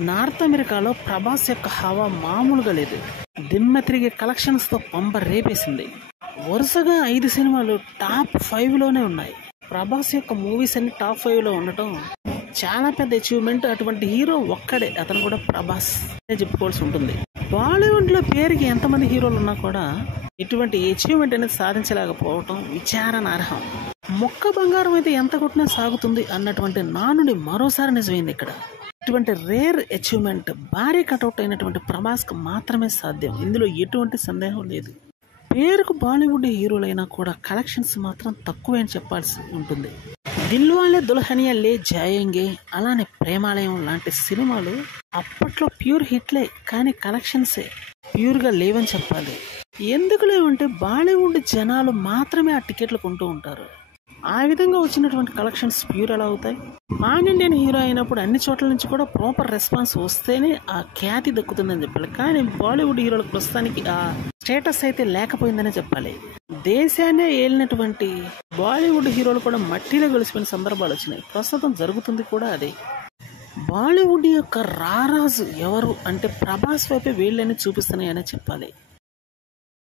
North అమెరికాలో ప్రభాస్ యొక్క హవా మామూలుగా లేదు. దిమ్మ తిరిగే కలెక్షన్స్ తో పంప రేపేసింది. వరుసగా 5 సినిమాలు టాప్ 5లోనే ఉన్నాయి. ప్రభాస్ యొక్క మూవీస్ అన్ని టాప్ 5లో ఉండటం చాలా పెద్ద అచీవ్మెంట్. అటువంటి హీరో ఒక్కడే, అతను కూడా ప్రభాస్ అనే చెప్పుకోవాల్సి ఉంటుంది. బాలీవుడ్ లో పేరుకి ఎంతమంది హీరోలు ఉన్నా కూడా ఇటువంటి అచీవ్మెంట్ అనేది సాధించలేకపోవటం విచారణార్హం. మొక్క బంగారం అయితే ఎంత కొట్టినా సాగుతుంది అన్నటువంటి నానుడి మరోసారి నిజమైంది ఇక్కడ. ఇటువంటి రేర్ అచీవ్మెంట్ భారీ కటౌట్ అయినటువంటి ప్రభాస్ కు మాత్రమే సాధ్యం. ఇందులో ఎటువంటి సందేహం లేదు. పేరుకు బాలీవుడ్ హీరోలైనా కూడా కలెక్షన్స్ మాత్రం తక్కువే అని చెప్పాల్సి ఉంటుంది. దిల్వాలే దుల్హనియా లే జాయేంగే, అలానే ప్రేమాలయం లాంటి సినిమాలు అప్పట్లో ప్యూర్ హిట్లే, కానీ కలెక్షన్సే ప్యూర్గా లేవని చెప్పాలి. ఎందుకు లేవంటే బాలీవుడ్ జనాలు మాత్రమే ఆ టికెట్లు కొంటూ ఉంటారు. ఆ విధంగా వచ్చినటువంటి కలెక్షన్స్ ప్యూర్ ఎలా అవుతాయి? పాన్ ఇండియన్ హీరో అయినప్పుడు అన్ని చోట్ల నుంచి కూడా ప్రాపర్ రెస్పాన్స్ వస్తేనే ఆ ఖ్యాతి దక్కుతుందని చెప్పాలి. కానీ బాలీవుడ్ హీరోలకు ప్రస్తుతానికి ఆ స్టేటస్ అయితే లేకపోయిందనే చెప్పాలి. దేశాన్నే ఏలినటువంటి బాలీవుడ్ హీరోలు కూడా మట్టిలో కలిసిపోయిన సందర్భాలు వచ్చినాయి. ప్రస్తుతం జరుగుతుంది కూడా అదే. బాలీవుడ్ యొక్క రారాజు ఎవరు అంటే ప్రభాస్ వైపే వీళ్ళని చూపిస్తున్నాయనే చెప్పాలి.